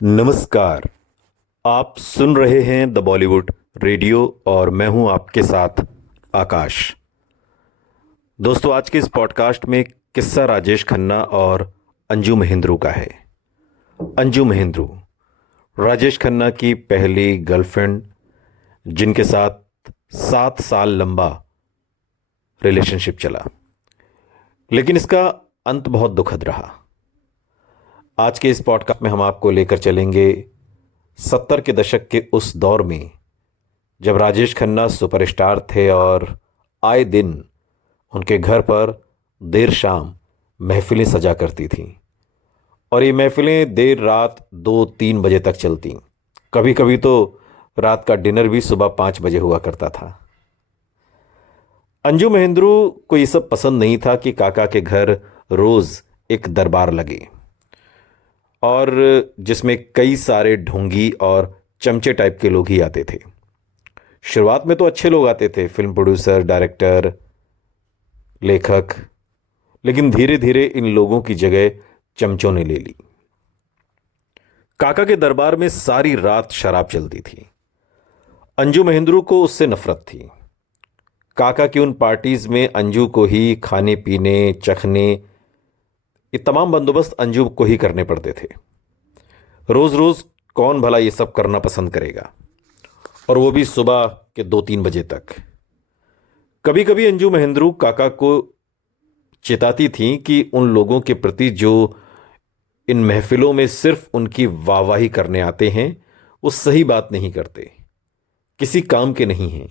नमस्कार। आप सुन रहे हैं द बॉलीवुड रेडियो और मैं हूं आपके साथ आकाश। दोस्तों, आज के इस पॉडकास्ट में किस्सा राजेश खन्ना और अंजू महेंद्रू का है। अंजू महेंद्रू राजेश खन्ना की पहली गर्लफ्रेंड, जिनके साथ 7 साल लंबा रिलेशनशिप चला, लेकिन इसका अंत बहुत दुखद रहा। आज के इस पॉडकास्ट में हम आपको लेकर चलेंगे 70 के दशक के उस दौर में जब राजेश खन्ना सुपरस्टार थे और आए दिन उनके घर पर देर शाम महफिलें सजा करती थीं। और ये महफिलें देर रात 2-3 बजे तक चलती। कभी कभी तो रात का डिनर भी सुबह 5 बजे हुआ करता था। अंजू महेंद्रू को ये सब पसंद नहीं था कि काका के घर रोज एक दरबार लगे और जिसमें कई सारे ढोंगी और चमचे टाइप के लोग ही आते थे। शुरुआत में तो अच्छे लोग आते थे, फिल्म प्रोड्यूसर, डायरेक्टर, लेखक, लेकिन धीरे धीरे इन लोगों की जगह चमचों ने ले ली। काका के दरबार में सारी रात शराब चलती थी। अंजू महेंद्रू को उससे नफरत थी। काका की उन पार्टीज में अंजू को ही खाने पीने, चखने, ये तमाम बंदोबस्त अंजू को ही करने पड़ते थे। रोज रोज कौन भला ये सब करना पसंद करेगा, और वो भी सुबह के 2-3 बजे तक। कभी कभी अंजू महेंद्रू काका को चिताती थी कि उन लोगों के प्रति जो इन महफिलों में सिर्फ उनकी वाहवाही करने आते हैं, वो सही बात नहीं करते, किसी काम के नहीं हैं।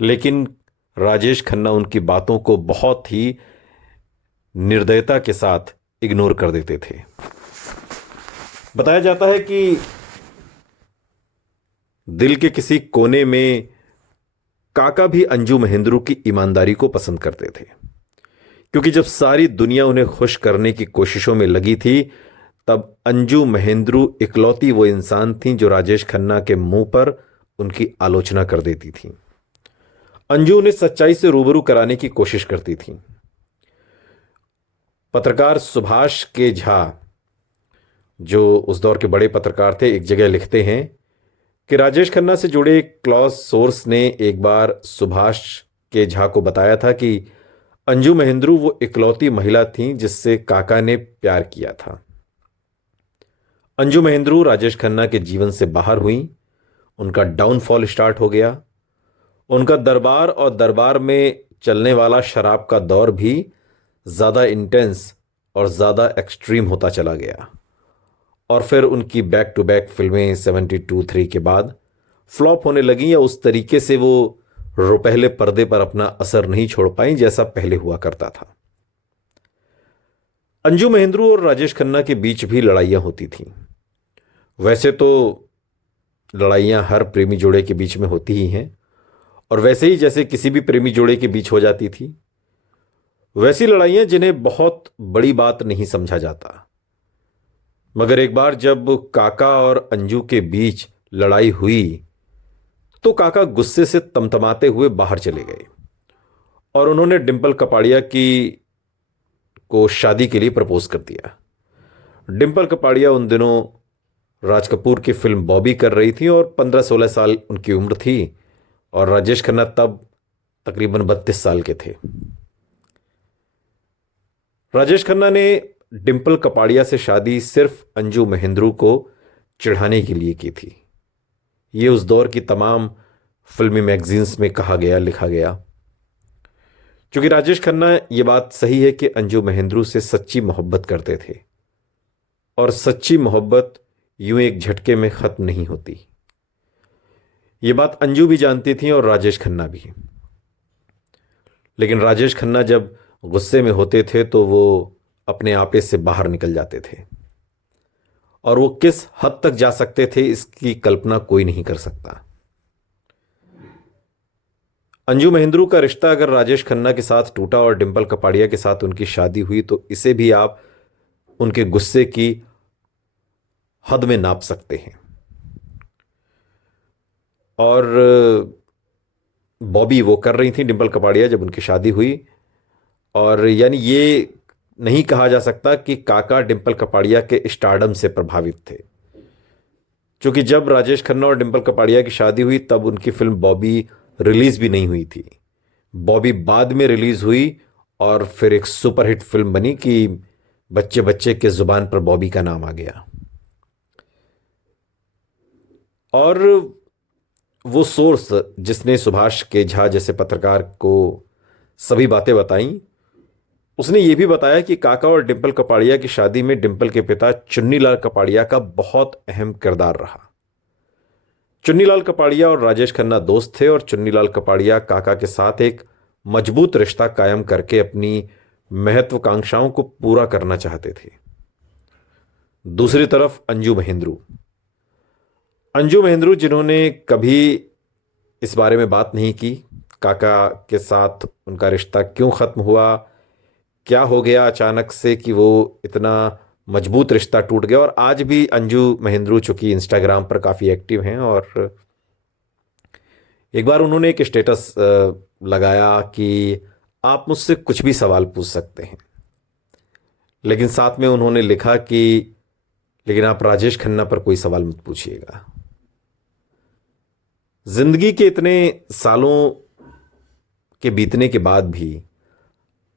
लेकिन राजेश खन्ना उनकी बातों को बहुत ही निर्दयता के साथ इग्नोर कर देते थे। बताया जाता है कि दिल के किसी कोने में काका भी अंजू महेंद्रू की ईमानदारी को पसंद करते थे, क्योंकि जब सारी दुनिया उन्हें खुश करने की कोशिशों में लगी थी, तब अंजू महेंद्रू इकलौती वो इंसान थी जो राजेश खन्ना के मुंह पर उनकी आलोचना कर देती थी। अंजू उन्हें सच्चाई से रूबरू कराने की कोशिश करती थी। पत्रकार सुभाष के झा, जो उस दौर के बड़े पत्रकार थे, एक जगह लिखते हैं कि राजेश खन्ना से जुड़े एक क्लॉज सोर्स ने एक बार सुभाष के झा को बताया था कि अंजू महेंद्रू वो इकलौती महिला थी जिससे काका ने प्यार किया था। अंजू महेंद्रू राजेश खन्ना के जीवन से बाहर हुई। उनका डाउनफॉल स्टार्ट हो गया। उनका दरबार और दरबार में चलने वाला शराब का दौर भी ज़्यादा इंटेंस और ज़्यादा एक्सट्रीम होता चला गया। और फिर उनकी बैक टू बैक फिल्में 72-3 के बाद फ्लॉप होने लगी, या उस तरीके से वो रुपहले पर्दे पर अपना असर नहीं छोड़ पाई जैसा पहले हुआ करता था। अंजू महेंद्रू और राजेश खन्ना के बीच भी लड़ाइयां होती थीं। वैसे तो लड़ाइयां हर प्रेमी जोड़े के बीच में होती ही हैं, और वैसे ही जैसे किसी भी प्रेमी जोड़े के बीच हो जाती थी, वैसी लड़ाइयां जिन्हें बहुत बड़ी बात नहीं समझा जाता। मगर एक बार जब काका और अंजू के बीच लड़ाई हुई तो काका गुस्से से तमतमाते हुए बाहर चले गए और उन्होंने डिंपल कपाड़िया की को शादी के लिए प्रपोज कर दिया। डिंपल कपाड़िया उन दिनों राज कपूर की फिल्म बॉबी कर रही थी और 15-16 साल उनकी उम्र थी, और राजेश खन्ना तब तकरीबन 32 साल के थे। राजेश खन्ना ने डिंपल कपाड़िया से शादी सिर्फ अंजू महेंद्रू को चिढ़ाने के लिए की थी। ये उस दौर की तमाम फिल्मी मैगजीन्स में कहा गया, लिखा गया। क्योंकि राजेश खन्ना, ये बात सही है कि अंजू महेंद्रू से सच्ची मोहब्बत करते थे, और सच्ची मोहब्बत यूं एक झटके में खत्म नहीं होती। ये बात अंजू भी जानती थी और राजेश खन्ना भी। लेकिन राजेश खन्ना जब गुस्से में होते थे तो वो अपने आपे से बाहर निकल जाते थे, और वो किस हद तक जा सकते थे इसकी कल्पना कोई नहीं कर सकता। अंजू महेंद्रू का रिश्ता अगर राजेश खन्ना के साथ टूटा और डिंपल कपाड़िया के साथ उनकी शादी हुई, तो इसे भी आप उनके गुस्से की हद में नाप सकते हैं। और बॉबी वो कर रही थी डिंपल कपाड़िया जब उनकी शादी हुई, और यानी ये नहीं कहा जा सकता कि काका डिंपल कपाड़िया के स्टारडम से प्रभावित थे। क्योंकि जब राजेश खन्ना और डिम्पल कपाड़िया की शादी हुई तब उनकी फिल्म बॉबी रिलीज भी नहीं हुई थी। बॉबी बाद में रिलीज हुई और फिर एक सुपरहिट फिल्म बनी कि बच्चे बच्चे के जुबान पर बॉबी का नाम आ गया। और वो सोर्स जिसने सुभाष के झा जैसे पत्रकार को सभी बातें बताई, उसने ये भी बताया कि काका और डिम्पल कपाड़िया की शादी में डिम्पल के पिता चुन्नीलाल कपाड़िया का बहुत अहम किरदार रहा। चुन्नीलाल कपाड़िया और राजेश खन्ना दोस्त थे और चुन्नीलाल कपाड़िया काका के साथ एक मजबूत रिश्ता कायम करके अपनी महत्वाकांक्षाओं को पूरा करना चाहते थे। दूसरी तरफ अंजू महेंद्रू जिन्होंने कभी इस बारे में बात नहीं की काका के साथ उनका रिश्ता क्यों खत्म हुआ, क्या हो गया अचानक से कि वो इतना मजबूत रिश्ता टूट गया। और आज भी अंजू महेंद्रू चूंकि इंस्टाग्राम पर काफ़ी एक्टिव हैं और एक बार उन्होंने एक स्टेटस लगाया कि आप मुझसे कुछ भी सवाल पूछ सकते हैं, लेकिन साथ में उन्होंने लिखा कि लेकिन आप राजेश खन्ना पर कोई सवाल मत पूछिएगा। जिंदगी के इतने सालों के बीतने के बाद भी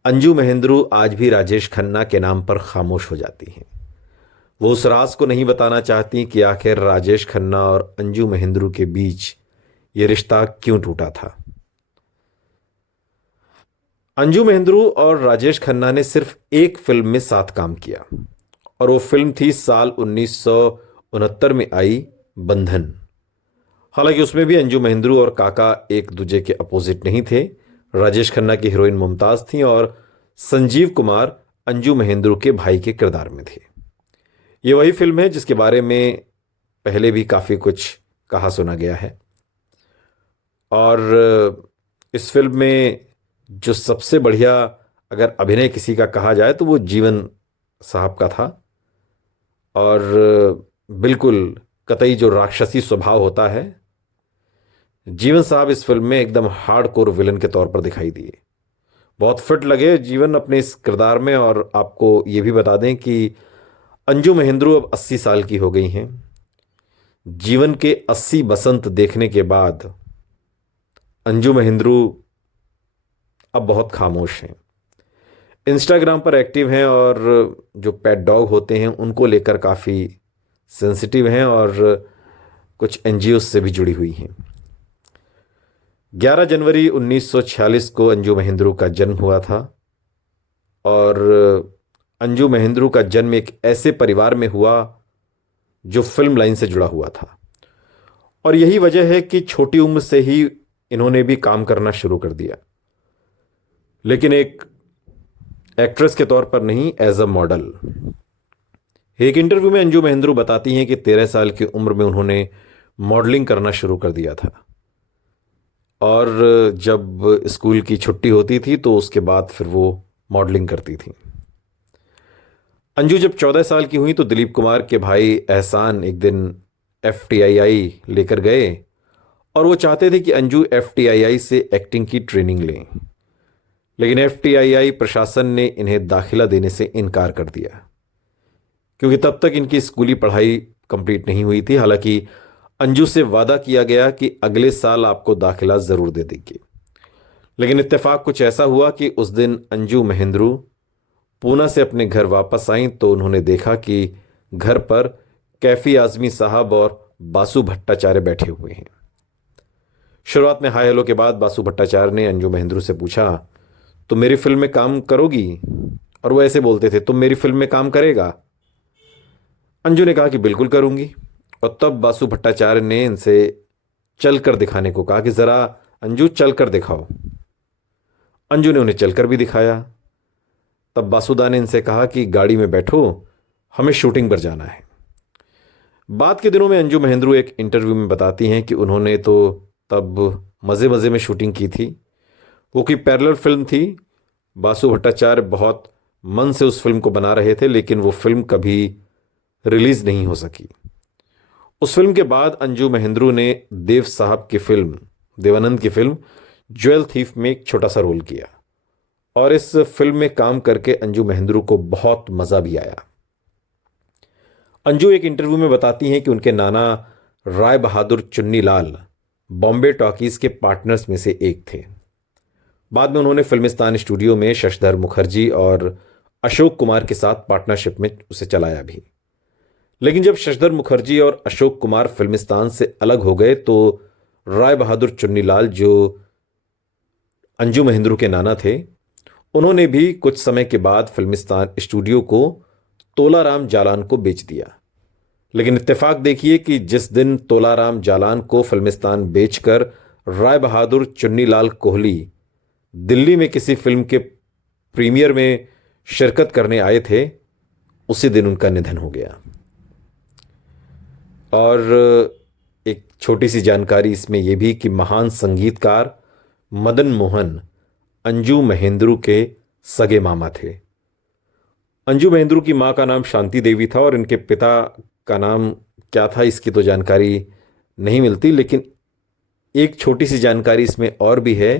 अंजू महेंद्रू आज भी राजेश खन्ना के नाम पर खामोश हो जाती हैं। वो उस राज को नहीं बताना चाहती कि आखिर राजेश खन्ना और अंजू महेंद्रू के बीच ये रिश्ता क्यों टूटा था। अंजू महेंद्रू और राजेश खन्ना ने सिर्फ एक फिल्म में साथ काम किया और वो फिल्म थी साल 1969 में आई बंधन। हालांकि उसमें भी अंजू महेंद्रू और काका एक दूसरे के अपोजिट नहीं थे। राजेश खन्ना की हीरोइन मुमताज थी और संजीव कुमार अंजू महेंद्रू के भाई के किरदार में थे। ये वही फिल्म है जिसके बारे में पहले भी काफ़ी कुछ कहा सुना गया है और इस फिल्म में जो सबसे बढ़िया अगर अभिनय किसी का कहा जाए तो वो जीवन साहब का था। और बिल्कुल कतई जो राक्षसी स्वभाव होता है, जीवन साहब इस फिल्म में एकदम हार्डकोर विलन के तौर पर दिखाई दिए। बहुत फिट लगे जीवन अपने इस किरदार में। और आपको ये भी बता दें कि अंजू महेंद्रू अब 80 साल की हो गई हैं। जीवन के 80 बसंत देखने के बाद अंजू महेंद्रू अब बहुत खामोश हैं। इंस्टाग्राम पर एक्टिव हैं और जो पेट डॉग होते हैं उनको लेकर काफ़ी सेंसिटिव हैं और कुछ एनजीओ से भी जुड़ी हुई हैं। 11 जनवरी 1946 को अंजू महेंद्रू का जन्म हुआ था और अंजू महेंद्रू का जन्म एक ऐसे परिवार में हुआ जो फिल्म लाइन से जुड़ा हुआ था। और यही वजह है कि छोटी उम्र से ही इन्होंने भी काम करना शुरू कर दिया, लेकिन एक एक्ट्रेस के तौर पर नहीं, एज अ मॉडल। एक इंटरव्यू में अंजू महेंद्रू बताती हैं कि 13 साल की उम्र में उन्होंने मॉडलिंग करना शुरू कर दिया था और जब स्कूल की छुट्टी होती थी तो उसके बाद फिर वो मॉडलिंग करती थी। अंजू जब 14 साल की हुई तो दिलीप कुमार के भाई एहसान एक दिन FTII लेकर गए और वो चाहते थे कि अंजू FTII से एक्टिंग की ट्रेनिंग लें, लेकिन FTII प्रशासन ने इन्हें दाखिला देने से इनकार कर दिया क्योंकि तब तक इनकी स्कूली पढ़ाई कंप्लीट नहीं हुई थी। हालांकि अंजू से वादा किया गया कि अगले साल आपको दाखिला ज़रूर दे देंगे, लेकिन इत्तेफाक कुछ ऐसा हुआ कि उस दिन अंजू महेंद्रू पूना से अपने घर वापस आईं तो उन्होंने देखा कि घर पर कैफी आज़मी साहब और बासु भट्टाचार्य बैठे हुए हैं। शुरुआत में हाय हेलो के बाद बासु भट्टाचार्य ने अंजू महेंद्रू से पूछा, तुम मेरी फिल्म में काम करोगी? और वो ऐसे बोलते थे, तुम मेरी फिल्म में काम करेगा? अंजू ने कहा कि बिल्कुल करूंगी। और तब बासु भट्टाचार्य ने इनसे चल कर दिखाने को कहा कि ज़रा अंजू चल कर दिखाओ। अंजू ने उन्हें चलकर भी दिखाया। तब बासुदा ने इनसे कहा कि गाड़ी में बैठो, हमें शूटिंग पर जाना है। बाद के दिनों में अंजू महेंद्रू एक इंटरव्यू में बताती हैं कि उन्होंने तो तब मज़े मज़े में शूटिंग की थी। वो कोई पैरेलल फिल्म थी। बासु भट्टाचार्य बहुत मन से उस फिल्म को बना रहे थे, लेकिन वो फिल्म कभी रिलीज़ नहीं हो सकी। उस फिल्म के बाद अंजू महेंद्रू ने देव साहब की फिल्म, देवानंद की फिल्म ज्वेल थीफ में एक छोटा सा रोल किया और इस फिल्म में काम करके अंजू महेंद्रू को बहुत मज़ा भी आया। अंजू एक इंटरव्यू में बताती हैं कि उनके नाना राय बहादुर चुन्नीलाल बॉम्बे टॉकीज के पार्टनर्स में से एक थे। बाद में उन्होंने फिल्मिस्तान स्टूडियो में शशधर मुखर्जी और अशोक कुमार के साथ पार्टनरशिप में उसे चलाया भी। लेकिन जब शशधर मुखर्जी और अशोक कुमार फिल्मिस्तान से अलग हो गए तो राय बहादुर चुन्नीलाल, जो अंजू महेंद्रू के नाना थे, उन्होंने भी कुछ समय के बाद फिल्मिस्तान स्टूडियो को तोलाराम जालान को बेच दिया। लेकिन इत्तेफाक देखिए कि जिस दिन तोलाराम जालान को फिल्मिस्तान बेचकर राय बहादुर चुन्नीलाल कोहली दिल्ली में किसी फिल्म के प्रीमियर में शिरकत करने आए थे, उसी दिन उनका निधन हो गया। और एक छोटी सी जानकारी इसमें यह भी कि महान संगीतकार मदन मोहन अंजू महेंद्रू के सगे मामा थे। अंजू महेंद्रू की मां का नाम शांति देवी था और इनके पिता का नाम क्या था इसकी तो जानकारी नहीं मिलती, लेकिन एक छोटी सी जानकारी इसमें और भी है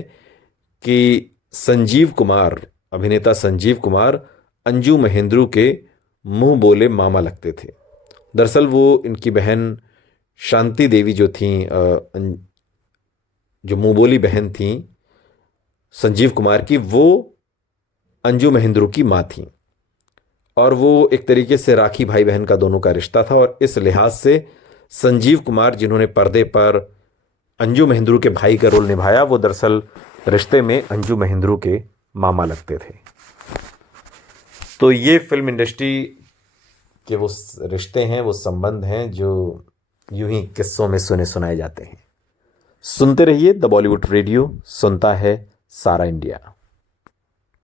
कि संजीव कुमार, अभिनेता संजीव कुमार अंजू महेंद्रू के मुंह बोले मामा लगते थे। दरअसल वो इनकी बहन शांति देवी जो थी, जो मुंह बोली बहन थी संजीव कुमार की, वो अंजू महेंद्रू की माँ थी और वो एक तरीके से राखी भाई बहन का दोनों का रिश्ता था। और इस लिहाज से संजीव कुमार, जिन्होंने पर्दे पर अंजू महेंद्रू के भाई का रोल निभाया, वो दरअसल रिश्ते में अंजू महेंद्रू के मामा लगते थे। तो ये फिल्म इंडस्ट्री के वो रिश्ते हैं, वो संबंध हैं जो यूं ही किस्सों में सुने सुनाए जाते हैं। सुनते रहिए द बॉलीवुड रेडियो, सुनता है सारा इंडिया।